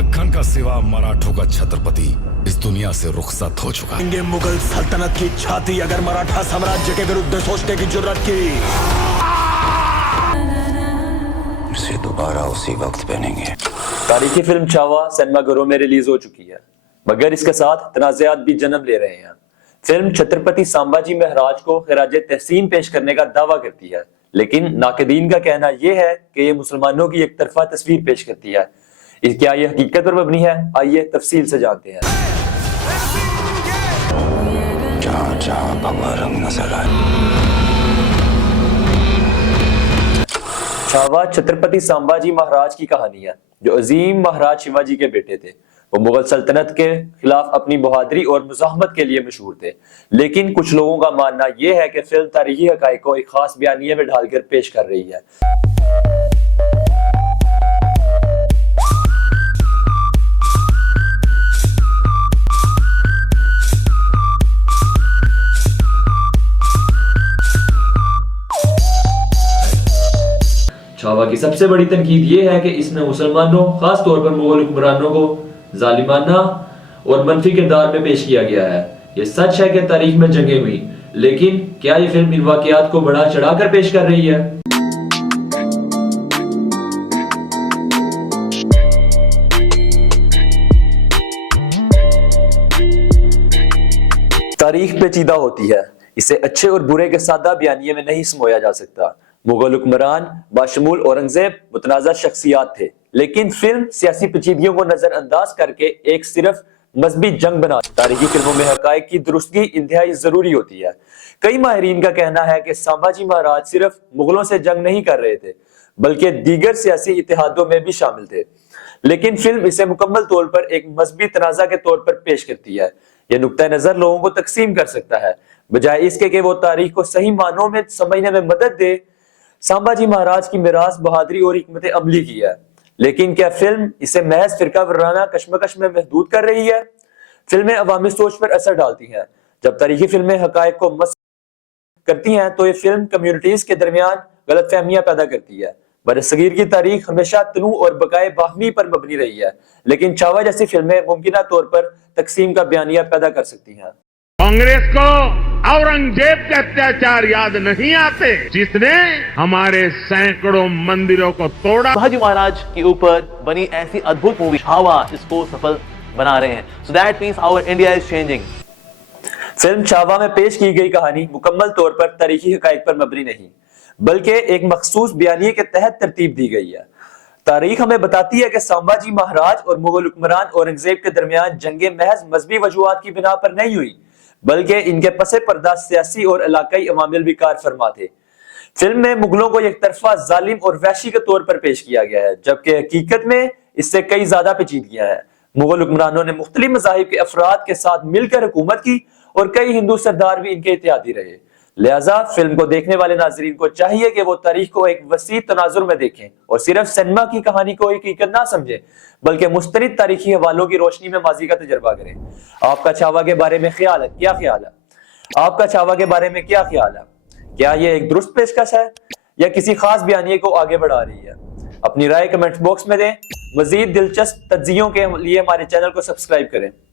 दक्कन का सिवा मराठों का छत्रपति इस दुनिया से रुखसत हो चुका है। मुगल सल्तनत की छाती अगर मराठा साम्राज्य के विरुद्ध सोचने की जुर्रत की, इसे दोबारा उसी वक्त पहनेंगे। तारीखी फिल्म छावा सिनेमाघरों में रिलीज हो चुकी है, मगर इसके साथ तनाज़ात भी जन्म ले रहे हैं। फिल्म छत्रपति संभाजी महाराज को खिराज तहसीन पेश करने का दावा करती है, लेकिन नाक़दीन का कहना यह है कि यह मुसलमानों की एक तरफा तस्वीर पेश करती है। क्या यह हकीकत पर मबनी है? आइए तफसील से जानते हैं। जहां जहां भगवा रंग नजर आए। छावा छत्रपति संभाजी महाराज की कहानी है, जो अजीम महाराज शिवाजी के बेटे थे। वो मुगल सल्तनत के खिलाफ अपनी बहादुरी और मुजाहमत के लिए मशहूर थे, लेकिन कुछ लोगों का मानना यह है कि फिल्म तारीखी हकाइक को एक खास बयानिए में ढालकर पेश कर रही है। छावा की सबसे बड़ी तनकीद यह है कि इसमें मुसलमानों, खास तौर पर मुगल हुक्मरानों को जालिमाना और मनफी किरदार में पेश किया गया है। यह सच है कि तारीख में जंगें हुई, लेकिन क्या यह फिल्म इन वाकयात को बढ़ा चढ़ाकर पेश कर रही है? तारीख पेचीदा होती है, इसे अच्छे और बुरे के सादा बयानिए में नहीं समोया जा सकता। मुगल हुक्मरान बाशमूल औरंगजेब मुतनाज़ा शख्सियात थे, लेकिन फिल्म सियासी पेचीदगियों को नजरअंदाज करके एक सिर्फ मजहबी जंग बना। तारीखी फिल्मों में हकाइक की दुरुस्तगी इंतहाई जरूरी होती है। कई माहिरीन का कहना है कि संभाजी महाराज सिर्फ मुगलों से जंग नहीं कर रहे थे, बल्कि दीगर सियासी इतिहादों में भी शामिल थे, लेकिन फिल्म इसे मुकम्मल तौर पर एक मजहबी तनाज़ा के तौर पर पेश करती है। यह नुक्ता नजर लोगों को तकसीम कर सकता है, बजाय इसके कि वो तारीख को सही मानों में समझने में मदद दे। संभाजी महाराज की मिरास बहादुरी और हिकमत अमली की है, लेकिन क्या फिल्म इसे महज फिरका वराना कशमकश में महदूद कर रही है? फिल्में अवामी सोच पर असर डालती हैं। जब तारीखी फिल्में हकाइक को मस करती हैं तो ये फिल्म कम्युनिटीज के दरमियान गलतफहमियां पैदा करती है। बरसगीर की तारीख हमेशा तनू और बकाए बाहमी पर मबनी रही है, लेकिन छावा जैसी फिल्में मुमकिना तौर पर तकसीम का बयानिया पैदा कर सकती हैं। कांग्रेस को औरंगजेब के अत्याचार याद नहीं आते, जिसने हमारे सैकड़ों मंदिरों को तोड़ा। संभाजी महाराज के ऊपर बनी ऐसी अद्भुत मूवी छावा इसको सफल बना रहे हैं। So that means our India is changing. Film Chhava में पेश की गई कहानी मुकम्मल तौर पर तारीखी हकाइक पर मबनी नहीं, बल्कि एक मखसूस बयानिए के तहत तरतीब दी गई है। तारीख हमें बताती है कि संभाजी महाराज और मुगल हुक्मरान औरंगजेब के दरमियान जंगें महज मजहबी वजूहात की बिना पर नहीं हुई, बल्कि इनके पसे पर्दा सियासी और इलाकाई अवामिल भी कार फरमा थे। फिल्म में मुगलों को एक तरफा जालिम और वहशी के तौर पर पेश किया गया है, जबकि हकीकत में इससे कई ज्यादा पेचीदगियां हैं। मुगल हुक्मरानों ने मुख्तलिफ मज़ाहिब के अफराद के साथ मिलकर हुकूमत की और कई हिंदू सरदार भी इनके इत्तेहादी रहे। लिहाजा फिल्म को देखने वाले नाजरीन को चाहिए कि वो तारीख को एक वसी तनाजुर में देखें और सिर्फ सिनेमा की कहानी को हकीकत ना समझें, बल्कि मुस्तनिद तारीखी हवालों की रोशनी में माजी का तजर्बा करें। आपका छावा के बारे में ख्याल है? क्या ख्याल है आपका? छावा के बारे में क्या ख्याल है? क्या ये एक दुरुस्त पेशकश है या किसी खास बयानिए को आगे बढ़ा रही है? अपनी राय कमेंट बॉक्स में दें। मजीद दिलचस्प तज्जियों के लिए हमारे चैनल को सब्सक्राइब करें।